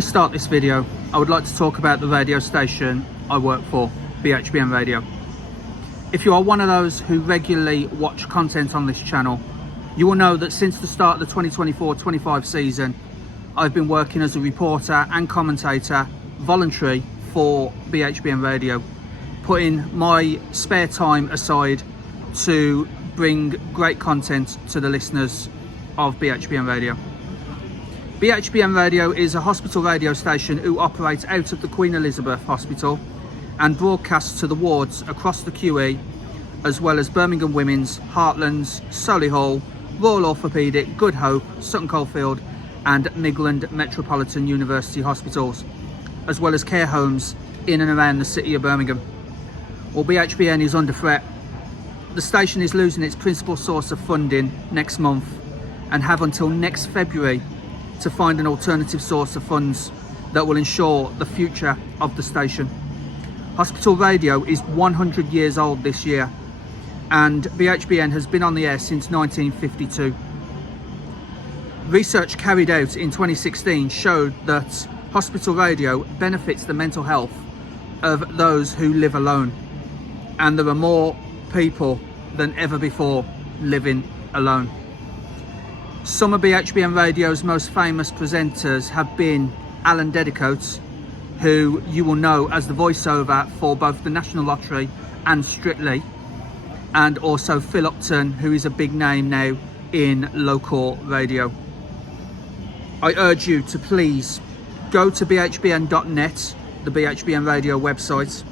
we start this video, I would like to talk about the radio station I work for, BHBN Radio. If you are one of those who regularly watch content on this channel, you will know that since the start of the 2024-25 season, I've been working as a reporter and commentator, voluntary, for BHBN Radio, putting my spare time aside to bring great content to the listeners of BHBN Radio. BHBN Radio is a hospital radio station who operates out of the Queen Elizabeth Hospital and broadcasts to the wards across the QE, as well as Birmingham Women's, Heartlands, Solihull, Royal Orthopaedic, Good Hope, Sutton Coldfield and Midland Metropolitan University Hospitals, as well as care homes in and around the city of Birmingham. Well, BHBN is under threat. The station is losing its principal source of funding next month and have until next February to find an alternative source of funds that will ensure the future of the station. Hospital radio is 100 years old this year, and BHBN has been on the air since 1952. Research carried out in 2016 showed that hospital radio benefits the mental health of those who live alone, and there are more people than ever before living alone. Some of BHBN Radio's most famous presenters have been Alan Dedicoats, who you will know as the voiceover for both the National Lottery and Strictly, and also Phil Upton, who is a big name now in local radio. I urge you to please go to bhbn.net, the BHBN Radio website,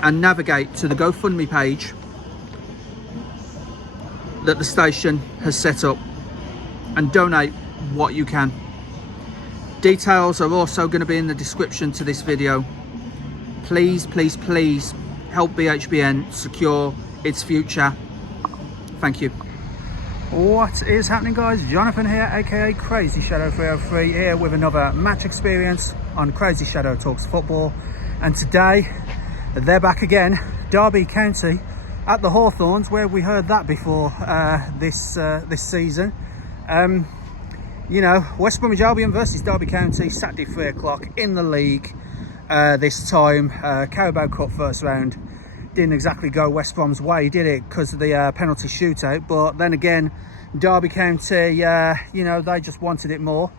and navigate to the GoFundMe page that the station has set up and donate what you can. Details are also going to be in the description to this video. Please, please, please help BHBN secure its future. Thank you. What is happening, guys? Jonathan here, aka CrazyShadow 303, here with another match experience on CrazyShadow Talks Football. And today they're back again, Derby County at the Hawthorns, where we heard that before this season. You know, West Bromwich Albion versus Derby County, Saturday 3 o'clock in the league. This time, Carabao Cup first round. Didn't exactly go West Brom's way, did it, because of the penalty shootout? But then again, Derby County, you know, they just wanted it more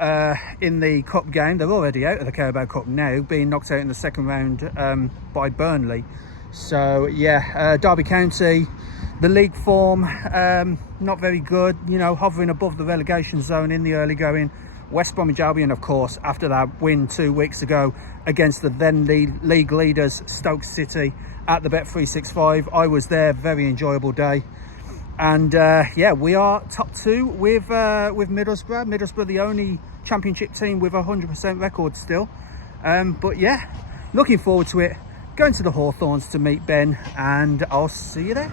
in the cup game. They're already out of the Carabao Cup now, being knocked out in the second round by Burnley. So yeah, Derby County, the league form, not very good, you know, hovering above the relegation zone in the early going. West Bromwich Albion, of course, after that win 2 weeks ago against the then league leaders Stoke City at the Bet365. I was there, very enjoyable day. And yeah, we are top two with Middlesbrough. Middlesbrough, the only championship team with a 100% record still. But yeah, looking forward to it. Going to the Hawthorns to meet Ben, and I'll see you there.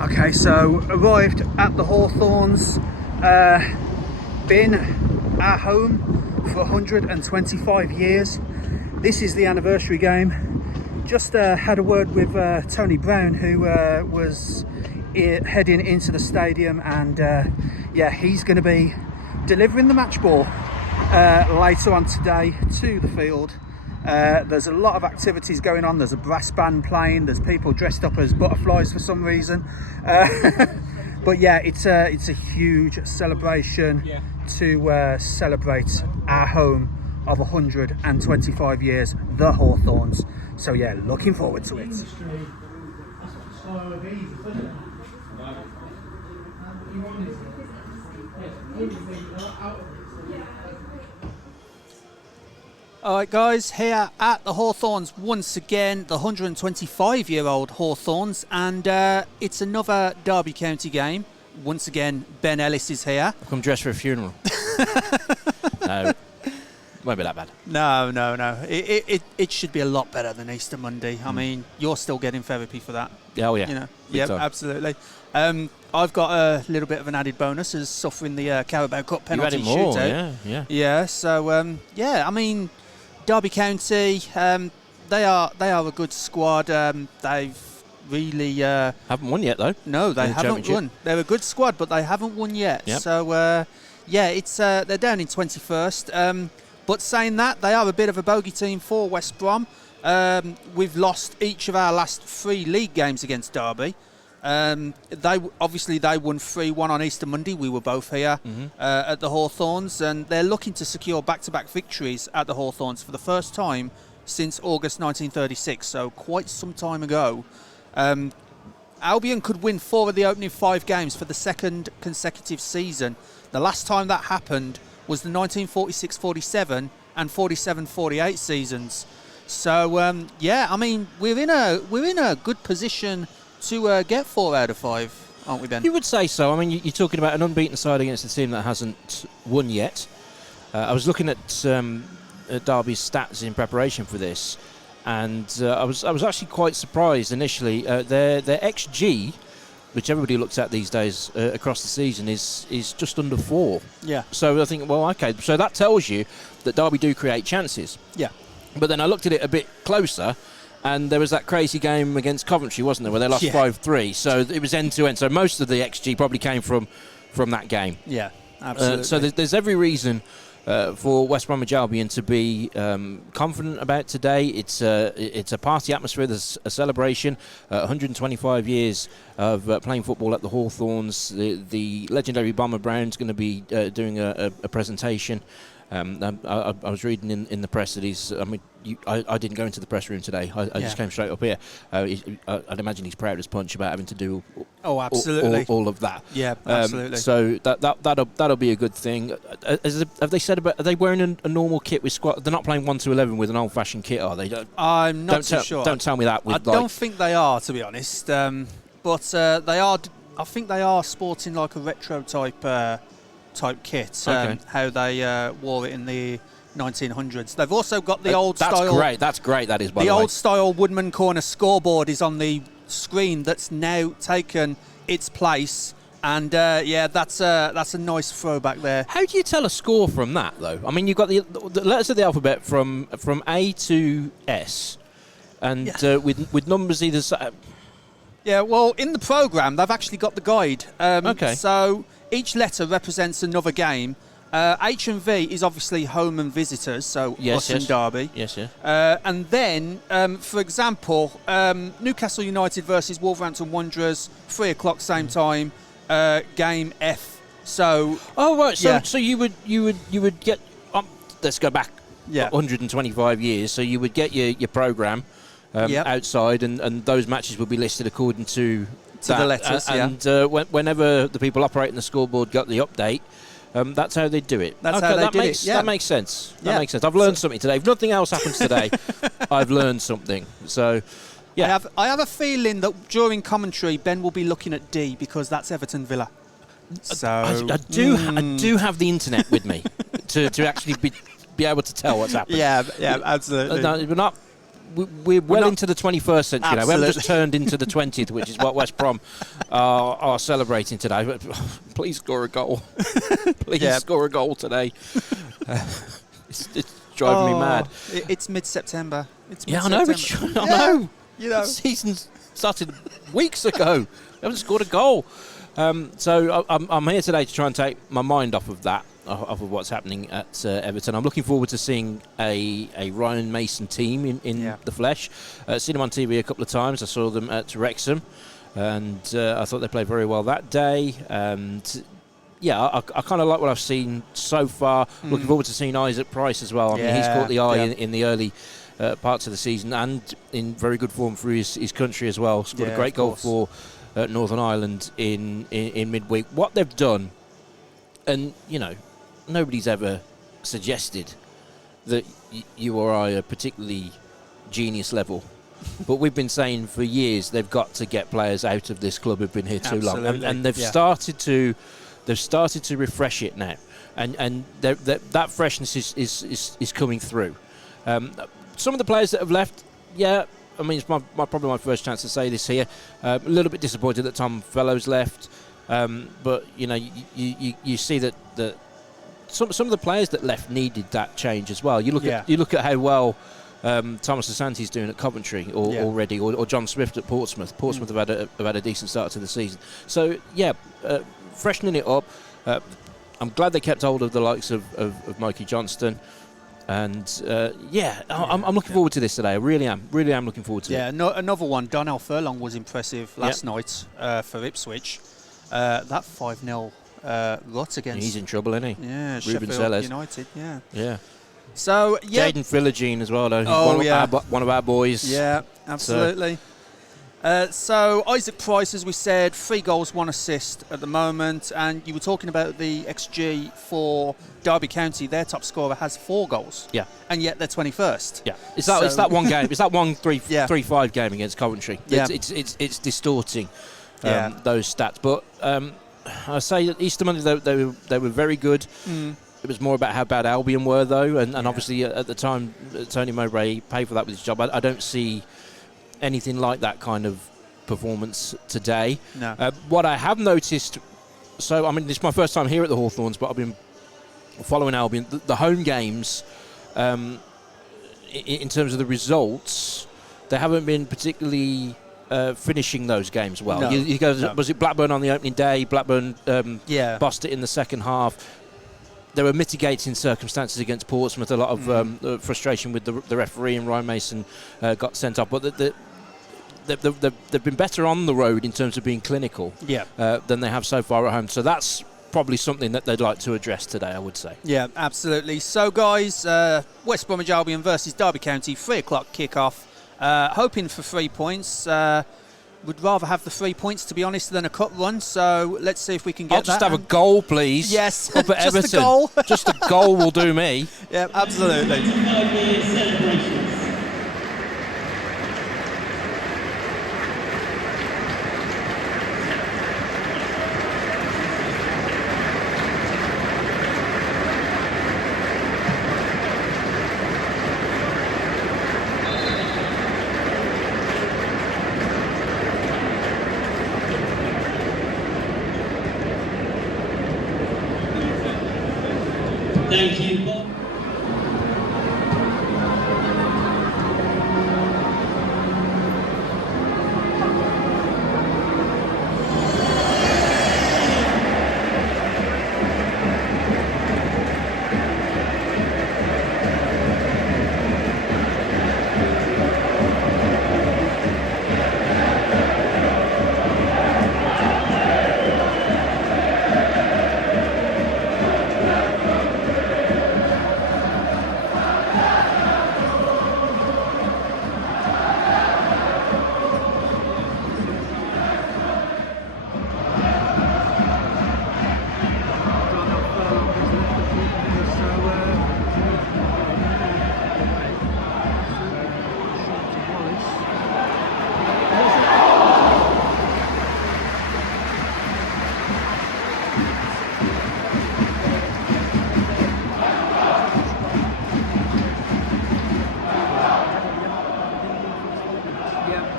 Okay, so arrived at the Hawthorns, been at home for 125 years. This is the anniversary game. Just had a word with Tony Brown, who was heading into the stadium, and yeah, he's going to be delivering the match ball later on today to the field. There's a lot of activities going on. There's a brass band playing. There's people dressed up as butterflies for some reason. But yeah, it's a huge celebration to celebrate our home of 125 years, the Hawthorns. So yeah, looking forward to it. All right, guys, here at the Hawthorns once again, the 125-year-old Hawthorns, and it's another Derby County game. Once again, Ben Ellis is here. I've come dressed for a funeral. No, won't be that bad. No. It should be a lot better than Easter Monday. I mean, you're still getting therapy for that. Oh, yeah. You know, yeah, absolutely. I've got a little bit of an added bonus as suffering the Carabao Cup penalty shootout. Yeah. So, I mean, Derby County, they are a good squad. They've really haven't won yet, though. No, they haven't won. They're a good squad, but they haven't won yet. Yep. So, it's they're down in 21st. But saying that, they are a bit of a bogey team for West Brom. We've lost each of our last 3 league games against Derby. They won 3-1 on Easter Monday. We were both here at the Hawthorns, and they're looking to secure back-to-back victories at the Hawthorns for the first time since August 1936, so quite some time ago. Albion could win 4 of the opening 5 games for the second consecutive season. The last time that happened was the 1946-47 and 47-48 seasons. So I mean, we're in a good position to get 4 out of 5, aren't we, Ben? You would say so. I mean, you're talking about an unbeaten side against a team that hasn't won yet. I was looking at Derby's stats in preparation for this, and I was actually quite surprised initially. Their XG, which everybody looks at these days across the season, is just under 4. Yeah. So I think, well, okay, so that tells you that Derby do create chances. Yeah. But then I looked at it a bit closer, and there was that crazy game against Coventry, wasn't there, where they lost 5-3. So it was end-to-end. So most of the XG probably came from that game. Yeah, absolutely. So there's every reason for West Bromwich Albion to be confident about today. It's a party atmosphere. There's a celebration. 125 years of playing football at the Hawthorns. The legendary Bomber Brown's going to be doing a presentation. I was reading in the press that he's. I mean, I didn't go into the press room today. I just came straight up here. I'd imagine he's proud as punch about having to do. Absolutely. All of that. Yeah, absolutely. So that'll be a good thing. Have they said about? Are they wearing a normal kit with squad? They're not playing 1-11 with an old-fashioned kit, are they? I'm not too sure. Don't tell me that. I don't think they are, to be honest. But they are. I think they are sporting like a retro type kit. How they wore it in the 1900s. They've also got the old style. That's great. That is, by the way. The old style Woodman Corner scoreboard is on the screen. That's now taken its place, and that's a nice throwback there. How do you tell a score from that, though? I mean, you've got the letters of the alphabet from A to S, and with numbers either side. Yeah, well, in the programme, they've actually got the guide. So each letter represents another game. H and V is obviously home and visitors, so us and Derby. Yes. And then, for example, Newcastle United versus Wolverhampton Wanderers, 3 o'clock, same time, game F. So. Oh right, so you would get. Let's go back. 125 years. So you would get your programme. Outside, and those matches will be listed according to the letters. Whenever the people operating the scoreboard got the update, that's how they do it. That's how they did it. That makes sense. That makes sense. I've learned something today. If nothing else happens today, I've learned something. So, yeah. I have a feeling that during commentary, Ben will be looking at D because that's Everton Villa. So I do have the internet with me to actually be able to tell what's happening. Yeah, absolutely. We're well into the 21st century now. We haven't just turned into the 20th, which is what West Brom are celebrating today. But please score a goal. Please score a goal today. It's driving me mad. It's mid-September. I know. I know. You know, the season started weeks ago. We haven't scored a goal. So I'm here today to try and take my mind off of that. Off of what's happening at Everton. I'm looking forward to seeing a Ryan Mason team in the flesh. Seen them on TV a couple of times. I saw them at Wrexham, and I thought they played very well that day. And I kind of like what I've seen so far. Looking forward to seeing Isaac Price as well. I mean, he's caught the eye in the early parts of the season, and in very good form for his country as well. Scored a great goal for Northern Ireland in midweek. What they've done, and nobody's ever suggested that you or I are particularly genius level. But we've been saying for years they've got to get players out of this club who've been here too long, and they've started to refresh it now, and that freshness is coming through. Some of the players that have left, I mean, it's probably my first chance to say this here. A little bit disappointed that Tom Fellows left, but you know, you see that some of the players that left needed that change as well. You look at how well Thomas Asante's doing at Coventry already, or John Swift at Portsmouth. Portsmouth have had a decent start to the season. So freshening it up. I'm glad they kept hold of the likes of Mikey Johnston. And I'm looking forward to this today. I really am looking forward to it. Another one. Donnell Furlong was impressive last night for Ipswich. That 5-0 rut against. He's in trouble, isn't he? Yeah, Ruben Sheffield Sellers. United. Yeah. Yeah. So Jaden Philogene as well, though. One of our boys. Yeah, absolutely. So Isaac Price, as we said, 3 goals, 1 assist at the moment, and you were talking about the XG for Derby County. Their top scorer has 4 goals. Yeah, and yet they're 21st. Yeah, it's that one game. It's that 3-5 game against Coventry. Yeah. It's distorting those stats. But I say that Easterman, they were very good. It was more about how bad Albion were, though, and obviously at the time Tony Mowbray paid for that with his job. I don't see anything like that kind of performance today. No. What I have noticed, so I mean, this is my first time here at the Hawthorns, but I've been following Albion. The home games, in terms of the results, they haven't been particularly finishing those games well. No. Was it Blackburn on the opening day? Blackburn bossed it in the second half. There were mitigating circumstances against Portsmouth. A lot of frustration with the referee, and Ryan Mason got sent off. But they've been better on the road in terms of being clinical than they have so far at home. So that's probably something that they'd like to address today, I would say. Yeah, absolutely. So, guys, West Bromwich Albion versus Derby County, 3 o'clock kickoff. Hoping for 3 points. Would rather have the 3 points, to be honest, than a cup run. So let's see if we can get that. I'll just have a goal, please. Yes, up at just Everton. a goal. Just a goal will do me. Yeah, absolutely. Thank you, Bob.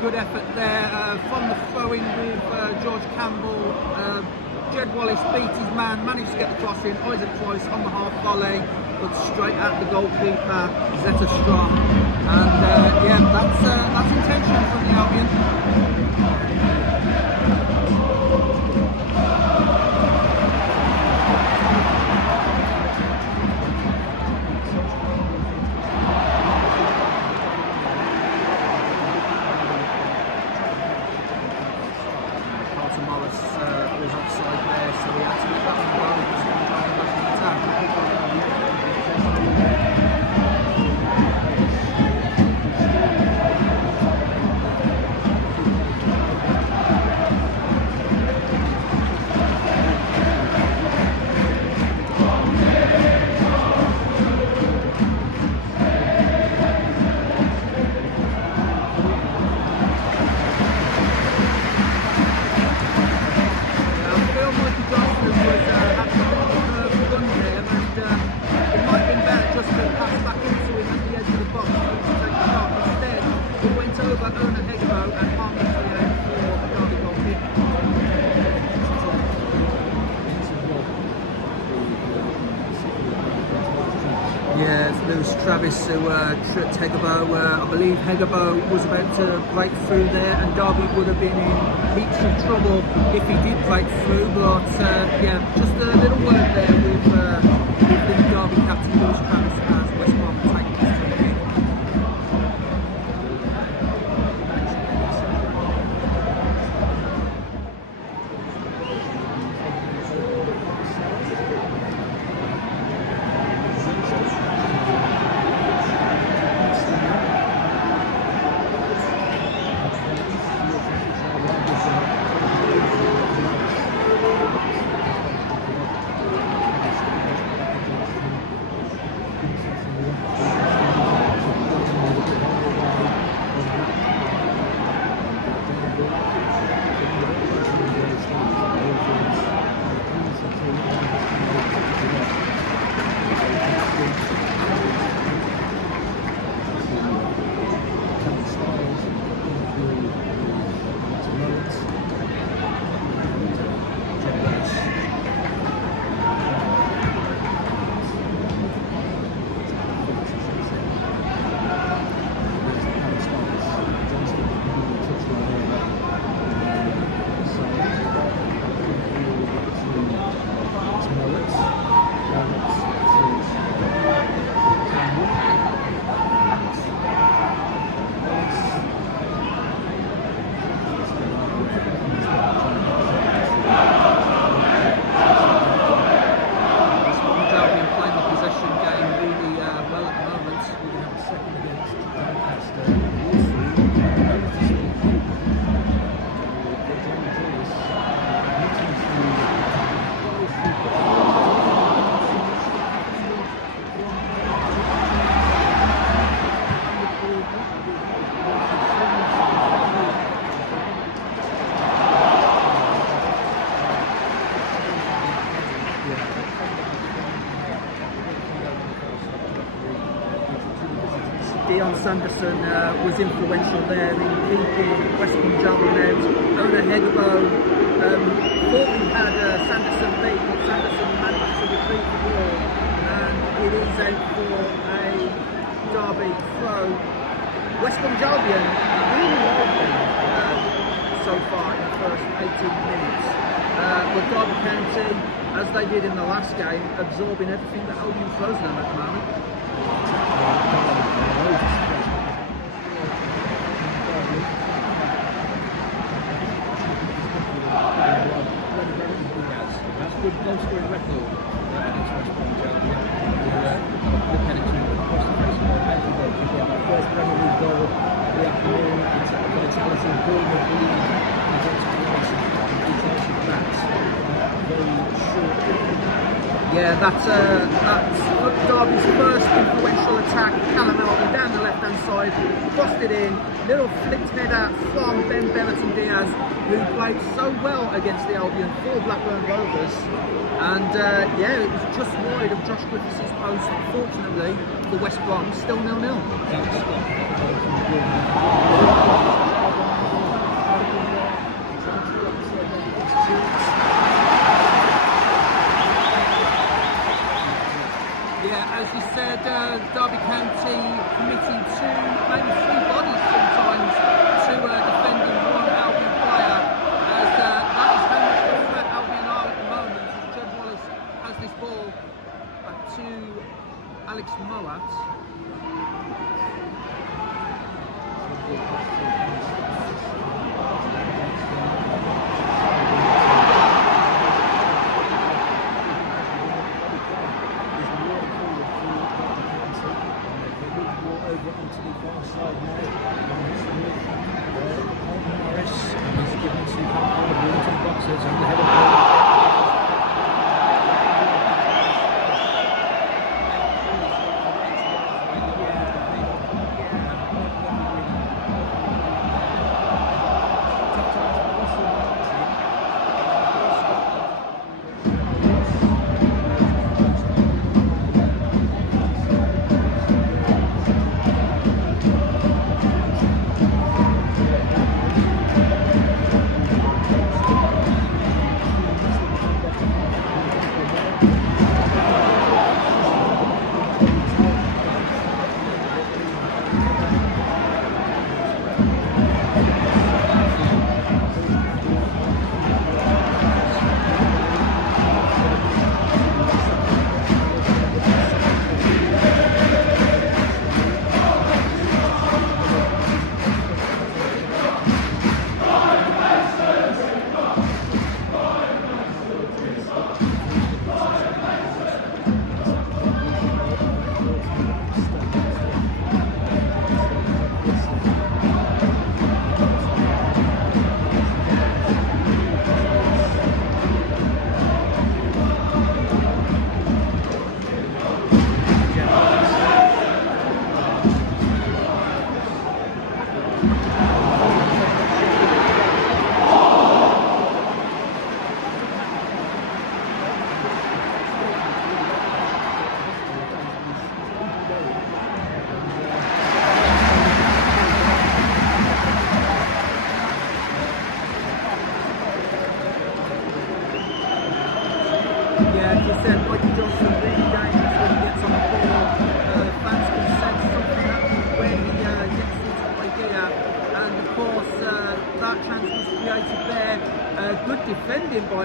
Good effort there from the throw-in with George Campbell. Jed Wallace beat his man, managed to get the cross in. Isaac Price on the half volley, but straight at the goalkeeper, Zeta Strong. And that's intentional from the Albion. Yeah, to lose Travis who tripped Hegabo. I believe Hegabo was about to break through there, and Derby would have been in heaps of trouble if he did break through. But yeah, just a little word there with the Derby captain Lewis Travis as West Brom take this to the head. Sanderson was influential there in keeping West Brom Albion out. Owner Hegabo thought he had Sanderson beat, but Sanderson managed to retrieve the ball, and it is out for a Derby throw. West Brom Albion really lively so far in the first 18 minutes, but Derby County, as they did in the last game, absorbing everything that Albion throws them at the moment. That's good goal scoring record against West Brom Albion. Good penalty across the face of the first Premier League goal of the afternoon. It's against Ellis and Brom of the league against Bromwich. That's very short. Yeah, that's Derby's first influential attack. Callum Elton down the left-hand side, crossed it in, little flicked header from Ben Belleton Diaz, who played so well against the Albion for Blackburn Rovers. And yeah, it was just wide of Josh Griffiths' post. Fortunately for West Brom, still 0-0. As you said, Derby County committing maybe three bodies sometimes to defending one Albion player, as that is how much of a threat Albion are at the moment, as Jed Wallace has this ball to Alex Moat.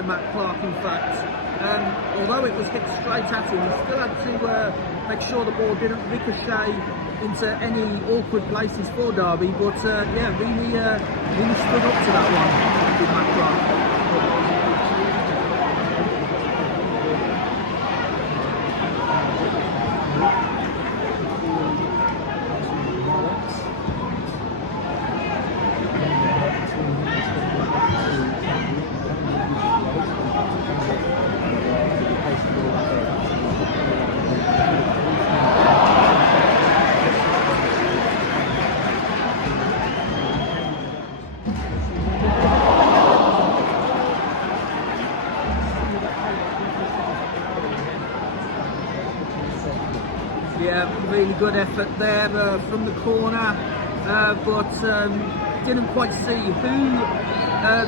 by Matt Clark, in fact. Although it was hit straight at him, he still had to make sure the ball didn't ricochet into any awkward places for Derby, but yeah, really stood up to that one with Matt Clark. Really good effort there from the corner, but didn't quite see who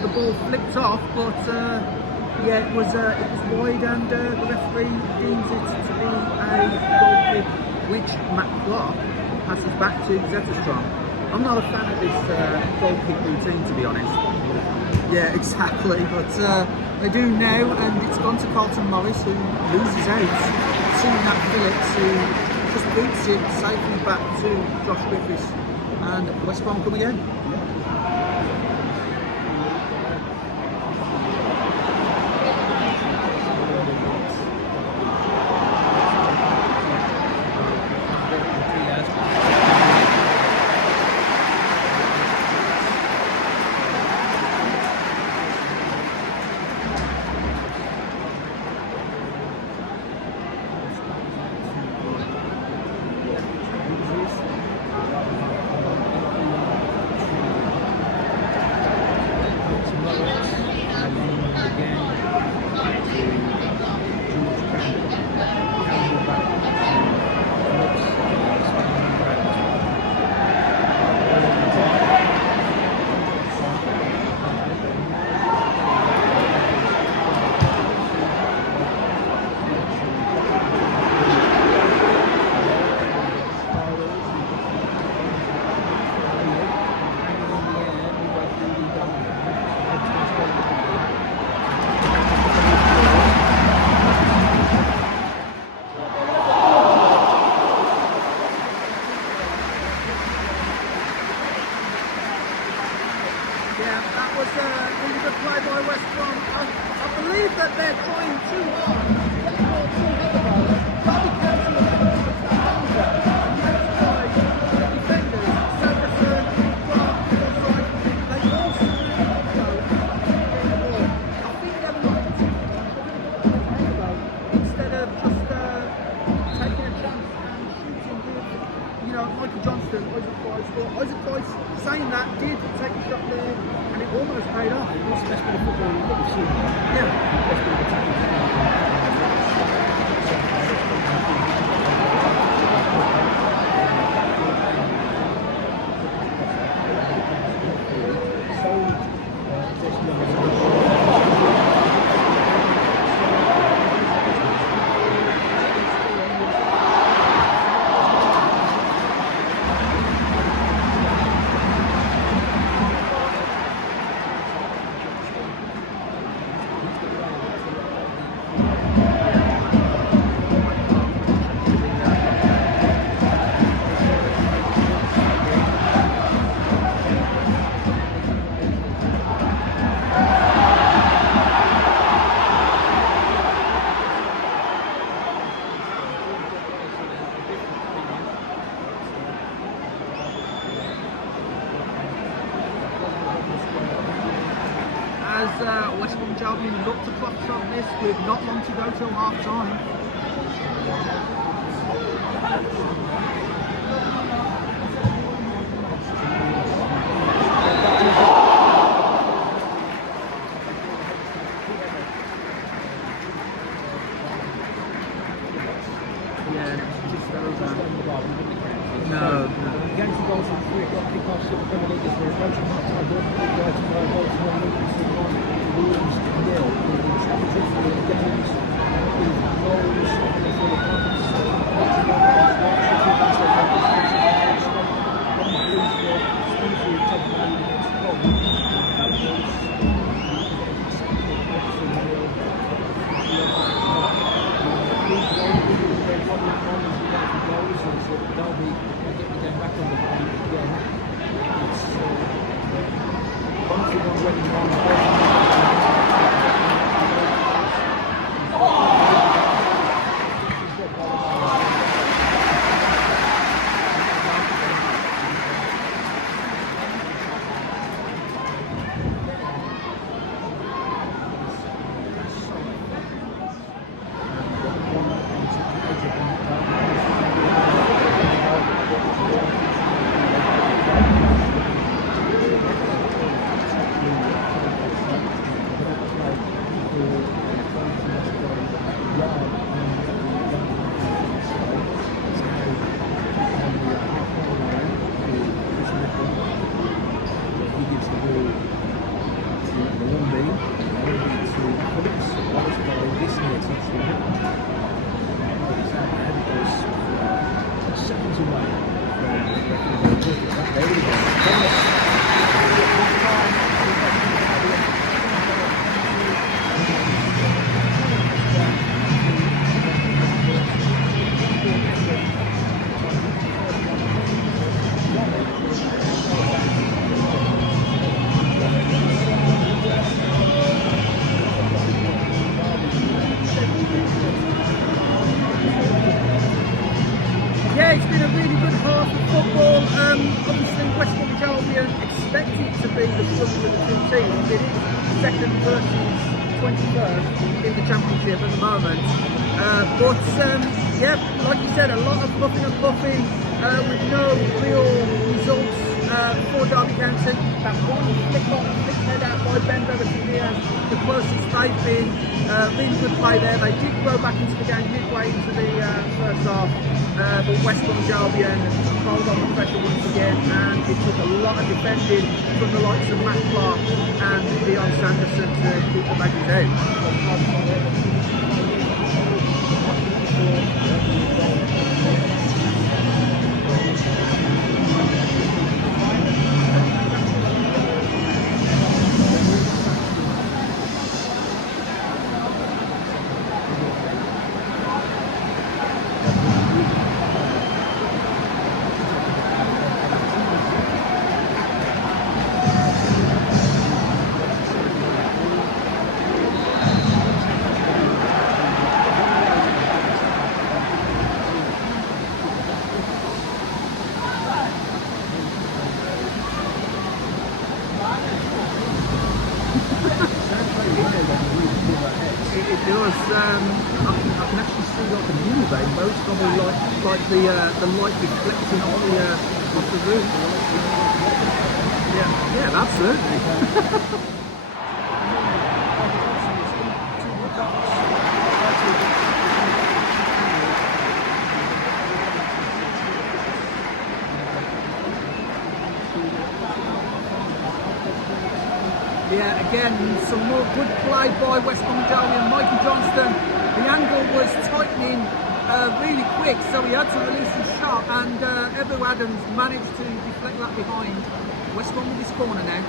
the ball flicked off. But yeah, it was wide, and the referee deems it to be a goal kick, which Matt Clark passes back to Zetterstrom. I'm not a fan of this goal kick routine, to be honest. Yeah, exactly. But they do now, and it's gone to Carlton Morris, who loses out to Nat Phillips, who just boots it safely back to Josh Griffiths, and West Brom come again. Saying that, did take a shot there, and it almost paid off. What's the best bit of football you've ever seen? West Bromwich Albion look to clock on this with not long to go till half time. Yeah, just over. No. Against the goals from 3 o'clock kickoffs of the Premier League as they're approaching half time. Don't forget to go goals from Williams nil. It's particularly in games with goals for the full opponents. West Bromwich Albion expected to be the front of the two teams. It is second versus 21st in the Championship at the moment. Yeah, like you said, a lot of bluffing and buffing with no real results for Derby County. That one flick head out by Ben Beverton-Diaz, the closest they've been. Really good play there. They did grow back into the game midway into the first half, but West Bromwich Albion rolled on the pressure once again, and it took a lot of defending from the likes of Matt Clark and Leon Sanderson to keep the Baggies out. I can actually see like a new rainbow. It's probably like the light reflecting off the roof. Yeah, absolutely. Yeah, again, some more good play by West Bromwich Albion. Mikey Johnston, the angle was tightening really quick, so he had to release his shot, and Ebru Adams managed to deflect that behind. West Brom with his corner now.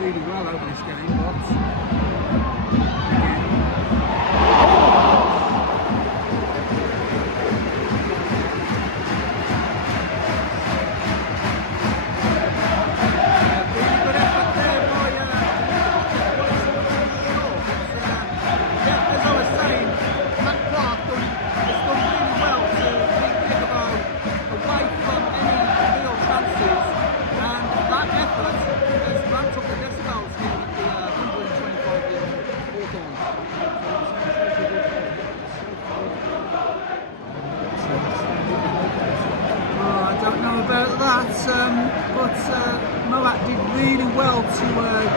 Really well over this game, Moat did really well to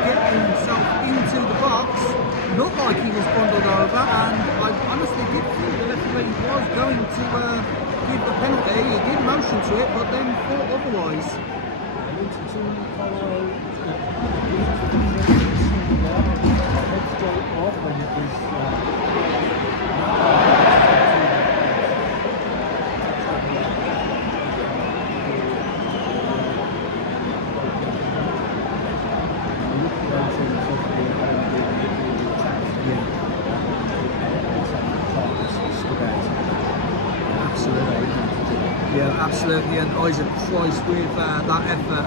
get himself into the box. Looked like he was bundled over, and I honestly did think the referee was going to give the penalty. He did motion to it, but then thought otherwise. Absolutely, and Isaac Price with that effort.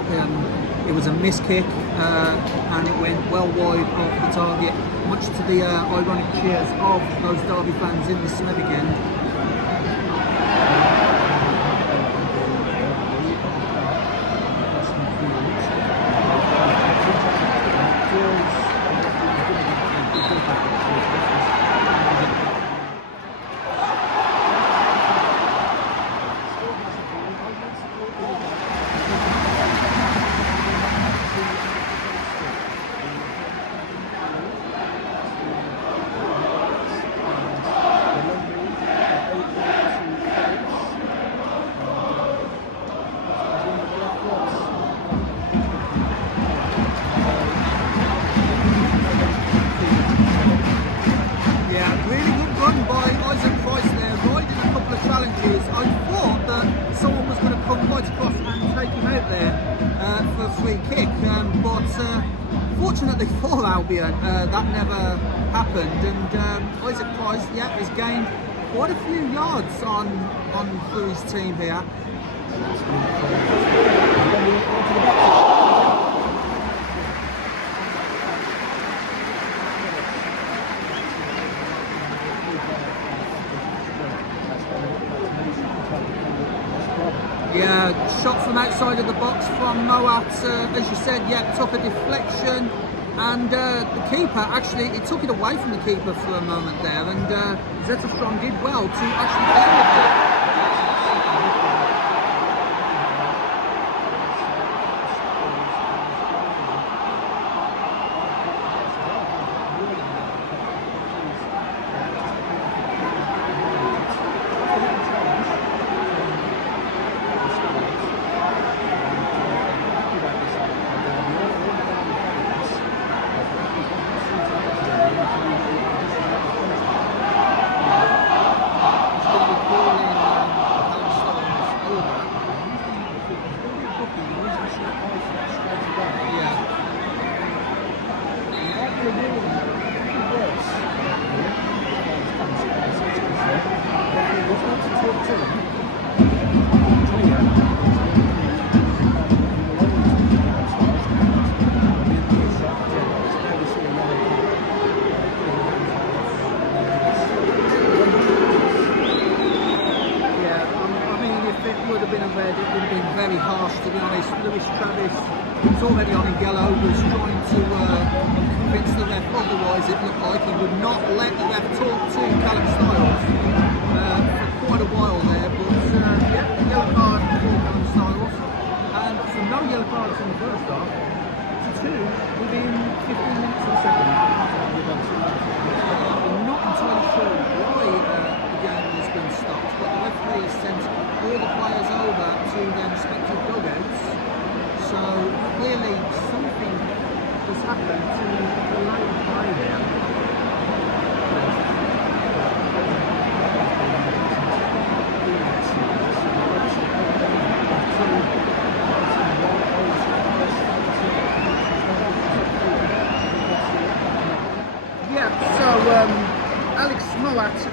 It was a miss kick, and it went well wide of the target, much to the ironic cheers of those Derby fans in the Smethwick end. across and take him out there for a free kick. But fortunately for Albion, that never happened. And Isaac Price, has gained quite a few yards on through his team here. Yeah, shot from outside of the box from Moat, as you said, took a deflection, and the keeper actually, it took it away from the keeper for a moment there, and Zetterstrom did well to actually play with it.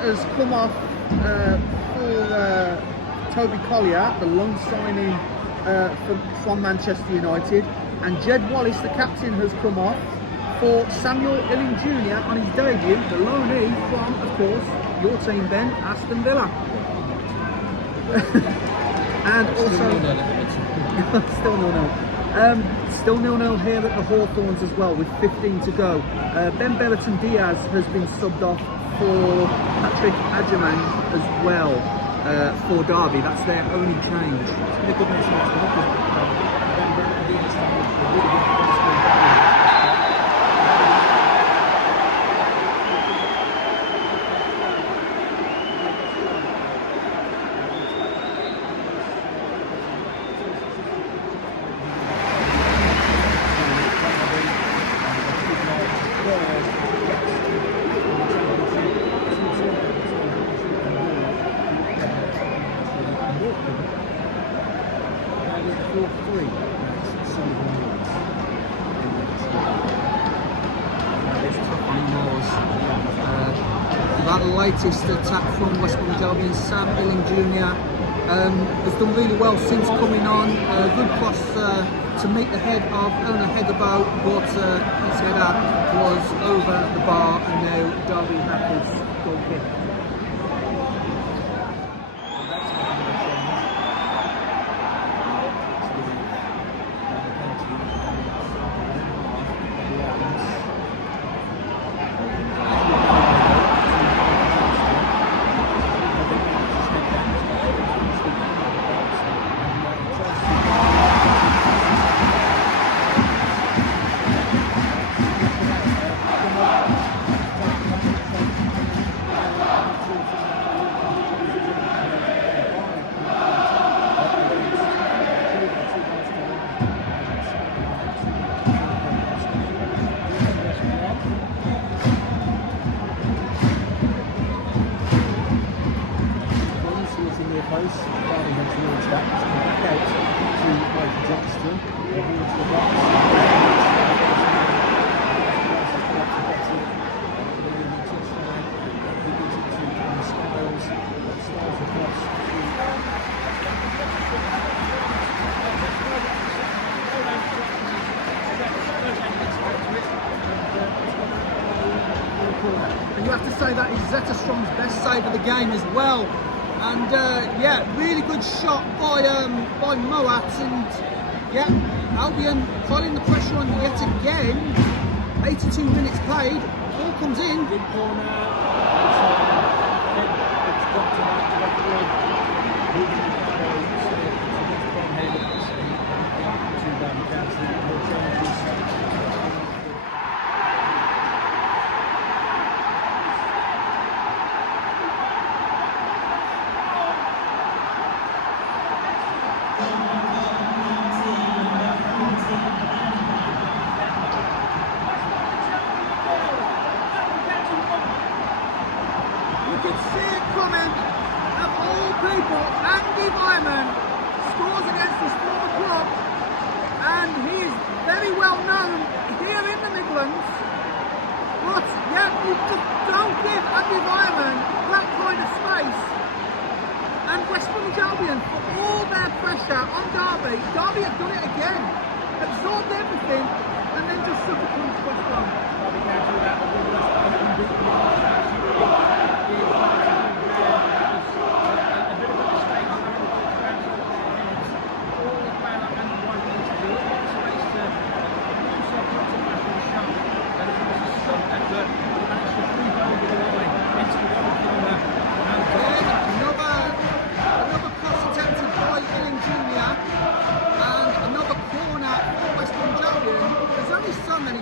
Has come off for Toby Collier, the loan signing from Manchester United, and Jed Wallace, the captain, has come off for Samuel Illing Jr. on his debut, the loanee from, of course, your team, Ben, Aston Villa. And also still 0-0. Still 0-0 here at the Hawthorns as well, with 15 to go. Ben Berreton Diaz has been subbed off for Patrick Adjaman as well for Derby. That's their only change. Latest attack from West Bromwich Albion, Sam Illing Jr. Has done really well since coming on. Good cross to meet the head of Ona Hegabo, but his header was over the bar, and now Derby have his goal kick. Johnston. Ball to the box. And you have to say that is Zeta Strong's best save of the game as well. And yeah, really good shot by Moat, and yeah, Albion piling the pressure on yet again. 82 minutes played, ball comes in. Big corner. It's got to that scores against his former club, and he is very well known here in the Midlands. But yeah, you just don't give Andy Wyman that kind of space. And West Bromwich Albion, for all their pressure on Derby have done it again. Absorbed everything and then just succumbed to West Brom.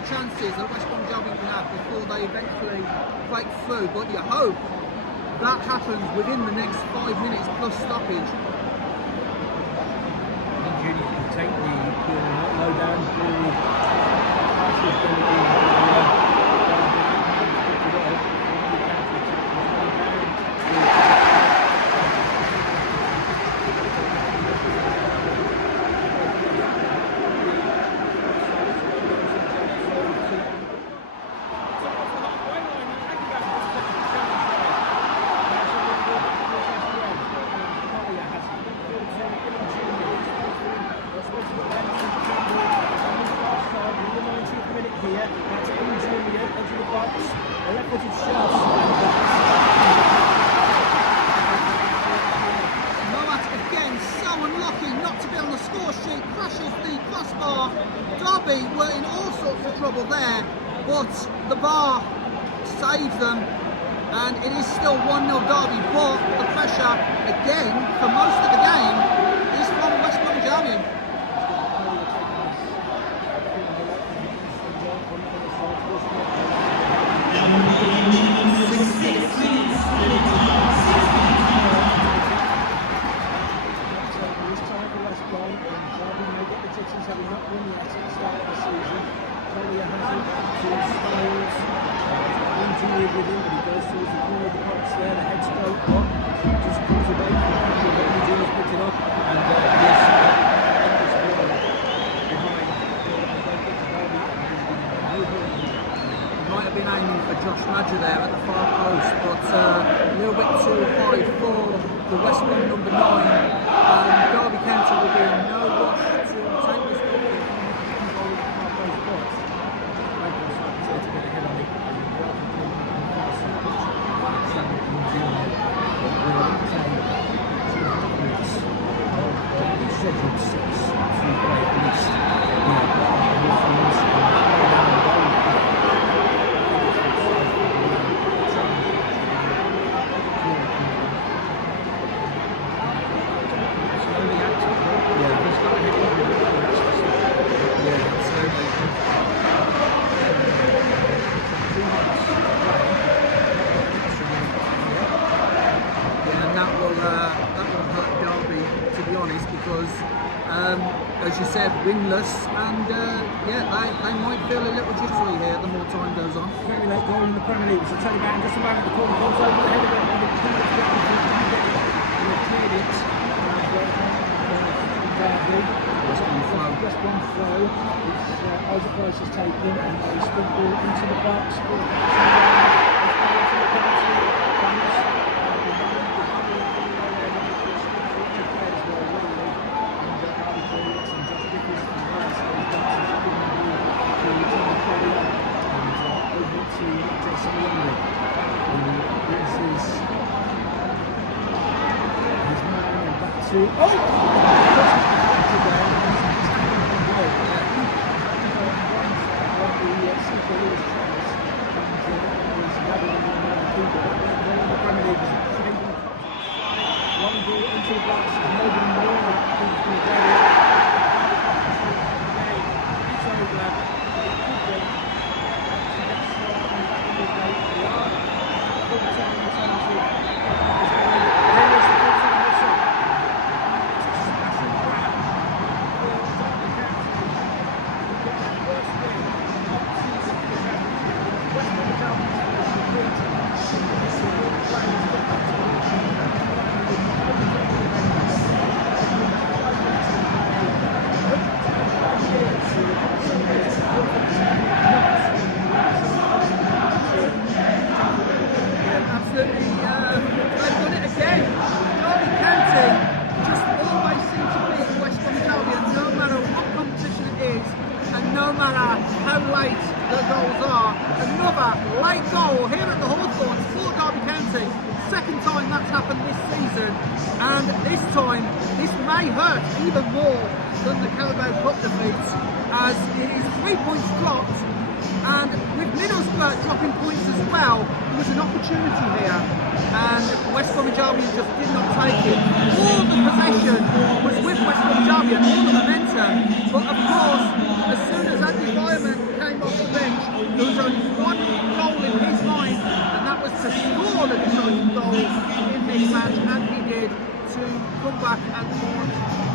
Chances that West Brom Albion can have before they eventually break through, but you hope that happens within the next 5 minutes plus stoppage. Junior can take the low down ball. Derby were in all sorts of trouble there, but the bar saved them, and it is still 1-0 Derby, but the pressure, again, for most of the game, is from West Bromwich Albion. There at the far post, but a little bit too high for the West Brom number 9, and Derby County will be in no rush to take this goal from the far post box. As you said, winless, and yeah, they might feel a little jittery here the more time goes on. Very late goal in the Premier League, so tell you about in just a moment. The corner goes over the head of it, and the cleared it. West Brom throw. It's Isaac Price is taken and a spin ball into the box.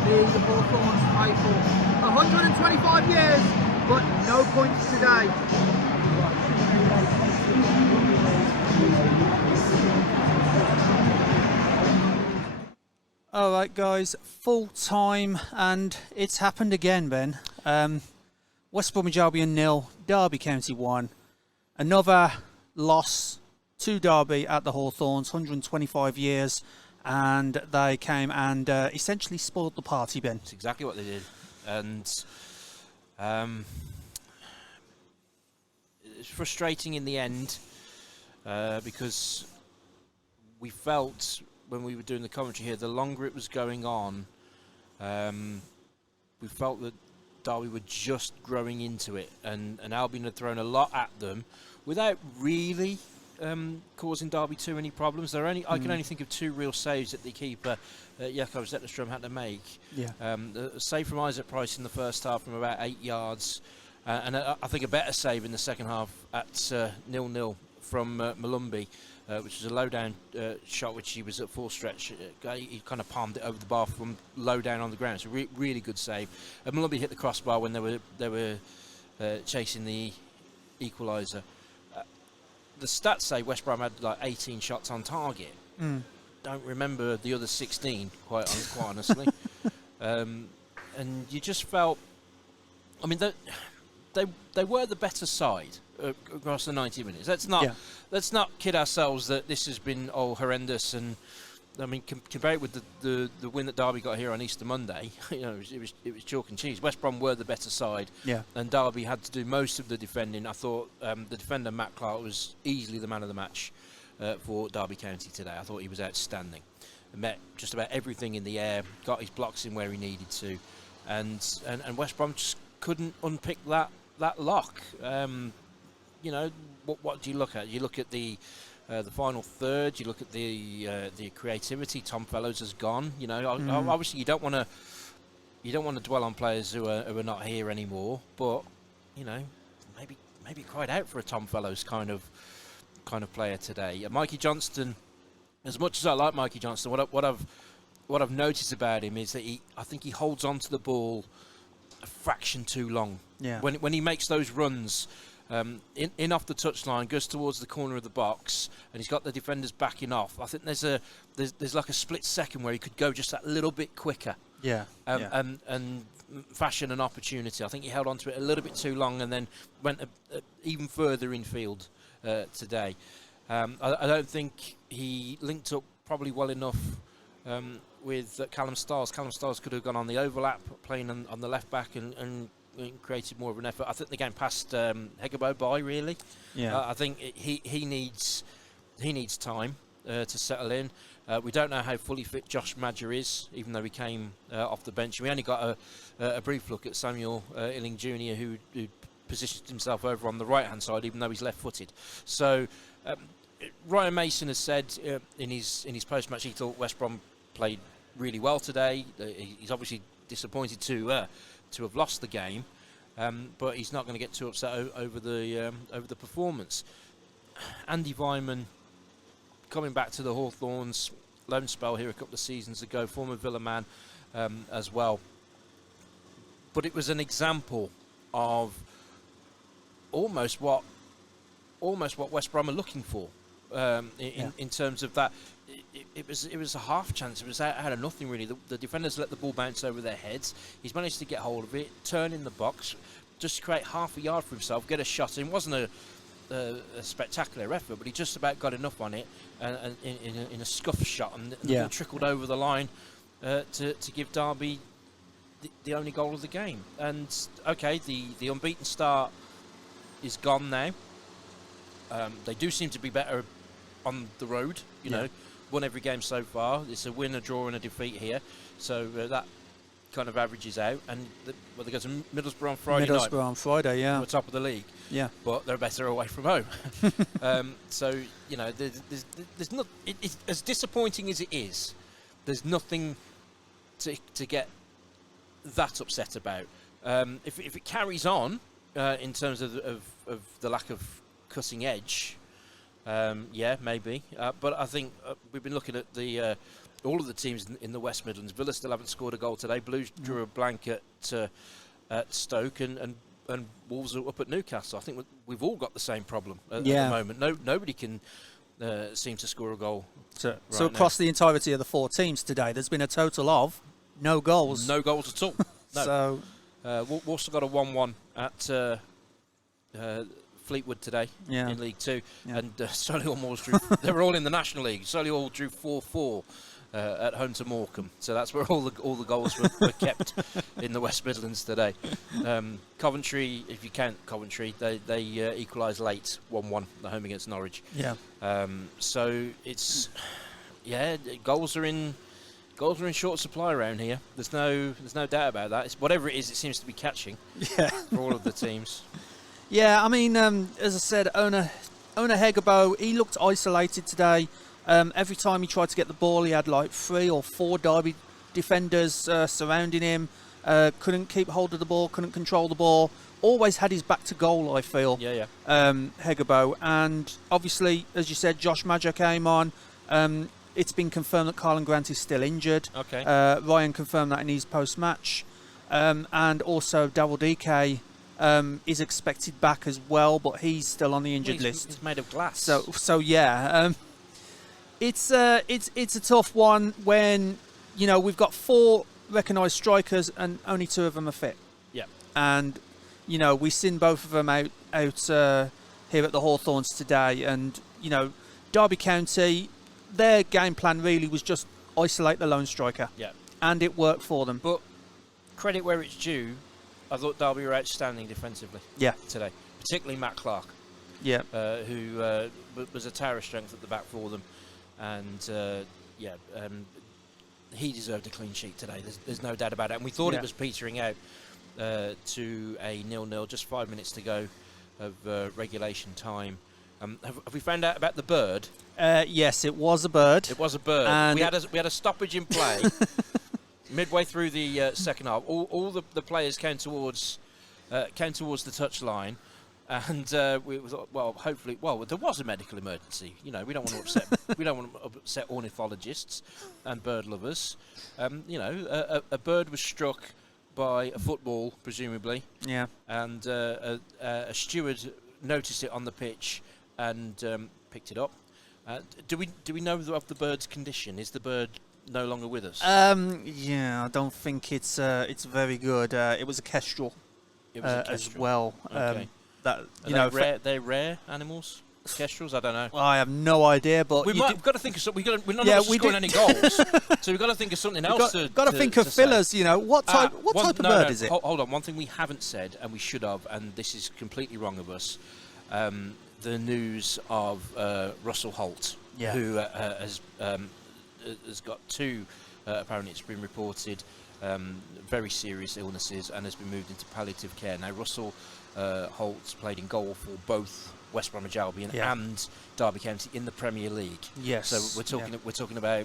The Hawthorns play for 125 years, but no points today. Alright guys, full time, and it's happened again, Ben. West Bromwich Albion 0, Derby County 1. Another loss to Derby at the Hawthorns, 125 years. And they came and essentially spoiled the party, Ben. That's exactly what they did. And it's frustrating in the end because we felt when we were doing the commentary here, the longer it was going on, we felt that Derby were just growing into it. And Albion had thrown a lot at them without really causing Derby too many problems. I can only think of two real saves that the keeper, Jakob Zetterstrom, had to make. Yeah. The save from Isaac Price in the first half from about 8 yards, and I think a better save in the second half at 0-0 from Malumbi, which was a low-down shot, which he was at full stretch. He kind of palmed it over the bar from low down on the ground. So really good save. And Malumbi hit the crossbar when they were chasing the equaliser. The stats say West Brom had like 18 shots on target. Don't remember the other 16, quite honestly. And you just felt, I mean, they were the better side across the 90 minutes. Let's not kid ourselves that this has been horrendous. And I mean, compare it with the win that Derby got here on Easter Monday. You know, it was chalk and cheese. West Brom were the better side, and Derby had to do most of the defending. I thought the defender Matt Clark was easily the man of the match for Derby County today. I thought he was outstanding. He met just about everything in the air, got his blocks in where he needed to, and West Brom just couldn't unpick that lock. You know, what do you look at? You look at the final third. You look at the creativity. Tom Fellows has gone. You know, obviously you don't want to dwell on players who are not here anymore. But you know, maybe cried out for a Tom Fellows kind of player today. Mikey Johnston. As much as I like Mikey Johnston, what I've noticed about him is that I think he holds on to the ball a fraction too long. Yeah. When he makes those runs. In off the touchline, goes towards the corner of the box, and he's got the defenders backing off. I think there's like a split second where he could go just that little bit quicker. and fashion an opportunity. I think he held on to it a little bit too long and then went even further infield today. I don't think he linked up probably well enough with Callum Stiles. Callum Stiles could have gone on the overlap, playing on the left back and created more of an effort. I think the game passed Hegebo by, really. I think he needs time to settle in. We don't know how fully fit Josh Madger is, even though he came off the bench. We only got a brief look at Samuel Illing Jr., who positioned himself over on the right-hand side, even though he's left-footed. So Ryan Mason has said in his post-match he thought West Brom played really well today. He's obviously disappointed to have lost the game, but he's not going to get too upset over the performance. Andy Vyman, coming back to the Hawthorns loan spell here a couple of seasons ago, former Villa man as well. But it was an example of almost what West Brom are looking for in terms of that. It was a half chance. It was out of nothing, really. The defenders let the ball bounce over their heads. He's managed to get hold of it, turn in the box, just create half a yard for himself, get a shot in. It wasn't a spectacular effort, but he just about got enough on it and in a scuff shot, and the ball trickled over the line to give Derby the only goal of the game. And okay, the unbeaten start is gone now. They do seem to be better on the road, you know, won every game so far. It's a win, a draw and a defeat here, so that kind of averages out. And they go to Middlesbrough on Friday night. Middlesbrough on Friday, yeah. We're top of the league. Yeah. But they're better away from home. So, you know, there's not... It's as disappointing as it is, there's nothing to get that upset about. If it carries on in terms of the lack of cutting edge, maybe. But I think we've been looking at all of the teams in the West Midlands. Villa still haven't scored a goal today. Blues drew a blank at Stoke, and Wolves are up at Newcastle. I think we've all got the same problem at the moment. Nobody can seem to score a goal. So across the entirety of the four teams today, there's been a total of no goals. No goals at all. No. So Worcester got a 1-1 at Fleetwood today in League Two, and Solihull Moors drew. They were all in the National League. Solihull drew 4-4 at home to Morecambe, so that's where all the goals were kept in the West Midlands today. Coventry, if you count Coventry, they equalised late 1-1 the home against Norwich. So it's goals are in short supply around here. There's no doubt about that. It's whatever it is, it seems to be catching for all of the teams. Yeah, I mean, as I said, Ona Hegebo, he looked isolated today. Every time he tried to get the ball, he had like 3 or 4 Derby defenders surrounding him. Couldn't keep hold of the ball, couldn't control the ball. Always had his back to goal, I feel. Hegebo. And obviously, as you said, Josh Madger came on. It's been confirmed that Carlin Grant is still injured. Okay. Ryan confirmed that in his post-match. And also, Daryl DK is expected back as well, but he's still on the injured list. He's made of glass. So yeah, it's a tough one when we've got 4 recognised strikers and only 2 of them are fit. Yeah, and we've seen both of them out here at the Hawthorns today, and Derby County, their game plan really was just isolate the lone striker. Yeah, and it worked for them. But credit where it's due. I thought Derby were outstanding defensively today, particularly Matt Clark, who was a tower of strength at the back for them, and he deserved a clean sheet today. There's no doubt about it. And we thought it was petering out to a 0-0, just 5 minutes to go of regulation time. Have we found out about the bird? Yes, it was a bird. It was a bird. And we had a stoppage in play. Midway through the second half, all the players came towards the touch line, and we thought, hopefully, there was a medical emergency. We don't want to upset ornithologists and bird lovers. A bird was struck by a football, presumably. Yeah. And a steward noticed it on the pitch and picked it up. Do we know of the bird's condition? Is the bird no longer with us? Yeah, I don't think it's very good. It was a kestrel, It was a as kestrel. well. Okay. That They're rare animals. Kestrels, I don't know. I have no idea, but We've got to think of something. We're not Yeah, scoring any goals, so we've got to think of something else. Got to think of fillers. You know, what type of bird is it? Hold on. One thing we haven't said, and we should have, and this is completely wrong of us. The news of Russell Holt, Yeah. who has got two. Apparently, it's been reported very serious illnesses and has been moved into palliative care. Now, Russell Holt's played in goal for both West Bromwich Albion and Derby County in the Premier League. Yes. So we're talking about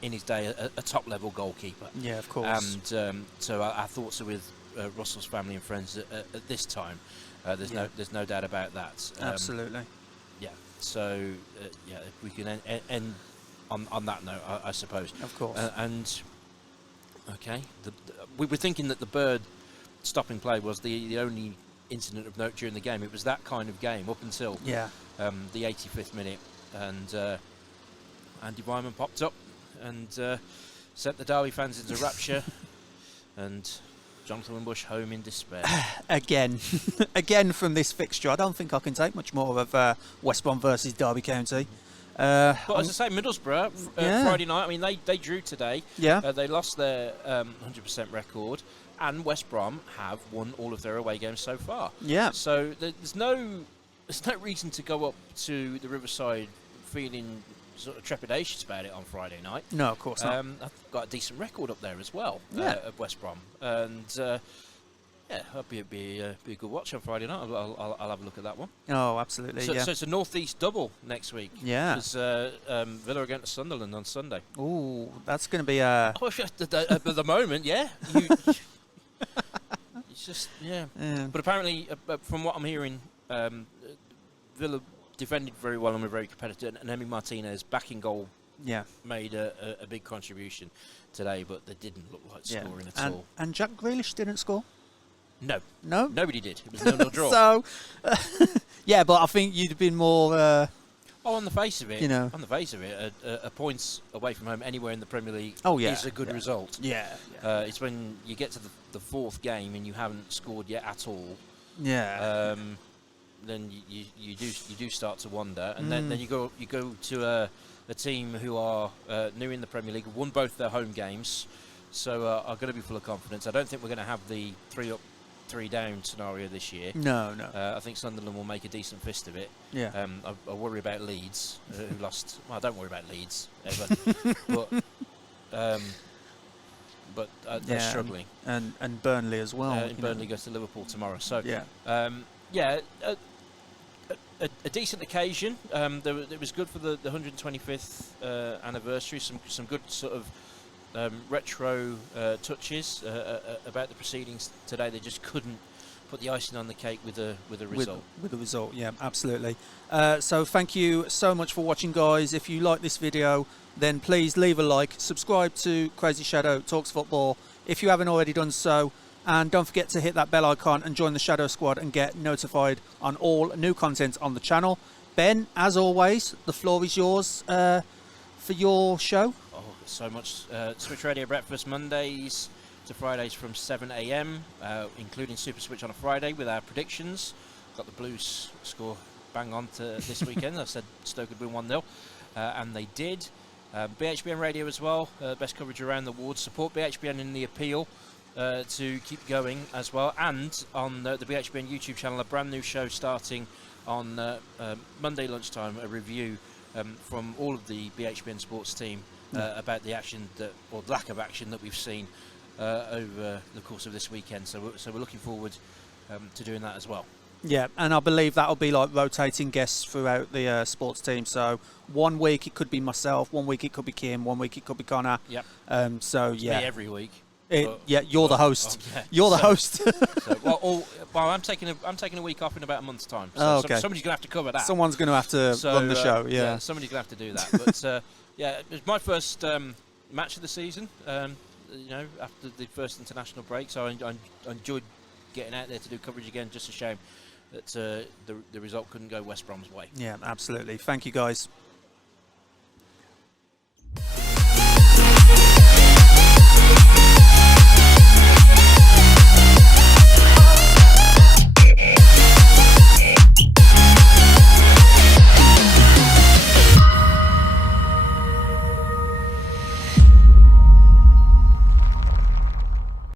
in his day a top level goalkeeper. Yeah, of course. And so our thoughts are with Russell's family and friends at this time. There's no doubt about that. Absolutely. Yeah. So if we can end on that note, I suppose. Of course. Okay. We were thinking that the bird stopping play was the only incident of note during the game. It was that kind of game up until the 85th minute, and Andy Wyman popped up and sent the Derby fans into rapture, and Jonathan Wimbush home in despair. Again from this fixture, I don't think I can take much more of West Brom versus Derby County. But as I say, Middlesbrough Friday night. I mean, they drew today. Yeah. They lost their 100% record. And West Brom have won all of their away games so far. Yeah. So there's no reason to go up to the Riverside feeling sort of trepidatious about it on Friday night. No, of course not. I've got a decent record up there as well. At West Brom, and it'll be a good watch on Friday night. I'll have a look at that one. Oh, absolutely. So it's a northeast double next week. Yeah. It's Villa against Sunderland on Sunday. Ooh, that's going to be a. Oh, at the moment, yeah. It's just but apparently from what I'm hearing, Villa defended very well and were very competitive, and Emi Martinez back in goal made a big contribution today, but they didn't look like scoring at all. And Jack Grealish didn't score? No, nobody did. It was 0-0 draw. So but I think you'd have been more on the face of it, a points away from home anywhere in the Premier League is a good result. It's when you get to the fourth game and you haven't scored yet at all. Then you do start to wonder, and then you go to a team who are new in the Premier League, won both their home games, so are going to be full of confidence. I don't think we're going to have the 3 up, 3 down scenario this year. No. I think Sunderland will make a decent fist of it. I worry about Leeds, who lost. Well, I don't worry about Leeds ever, but they're struggling. And Burnley as well. Burnley goes to Liverpool tomorrow. So a decent occasion. It was good for the 125th anniversary. Some good sort of retro touches about the proceedings today. They just couldn't put the icing on the cake with a result. With a result, yeah, absolutely. So thank you so much for watching, guys. If you like this video, then please leave a like, subscribe to CrazyShadow Talks Football if you haven't already done so, and don't forget to hit that bell icon and join the Shadow Squad and get notified on all new content on the channel. Ben, as always, the floor is yours for your show. Oh, so much. Switch Radio Breakfast Mondays to Fridays from 7 a.m, including Super Switch on a Friday with our predictions. Got the Blues score bang on to this weekend. I said Stoke would win 1-0, and they did. BHBN Radio as well, best coverage around the wards. Support BHBN in the appeal to keep going as well. And on the BHBN YouTube channel, a brand new show starting on Monday lunchtime, a review from all of the BHBN sports team about the action or lack of action that we've seen over the course of this weekend. So we're looking forward to doing that as well. Yeah, and I believe that'll be like rotating guests throughout the sports team. So 1 week it could be myself, 1 week it could be Kim, 1 week it could be Connor. Yep. Me every week. You're the host. You're the host. I'm taking a week off in about a month's time. So okay. Somebody's going to have to cover that. Someone's going to have to run the show. Yeah. Somebody's going to have to do that. But it was my first match of the season. After the first international break, so I enjoyed getting out there to do coverage again. Just a shame that the result couldn't go West Brom's way. Yeah, absolutely. Thank you, guys.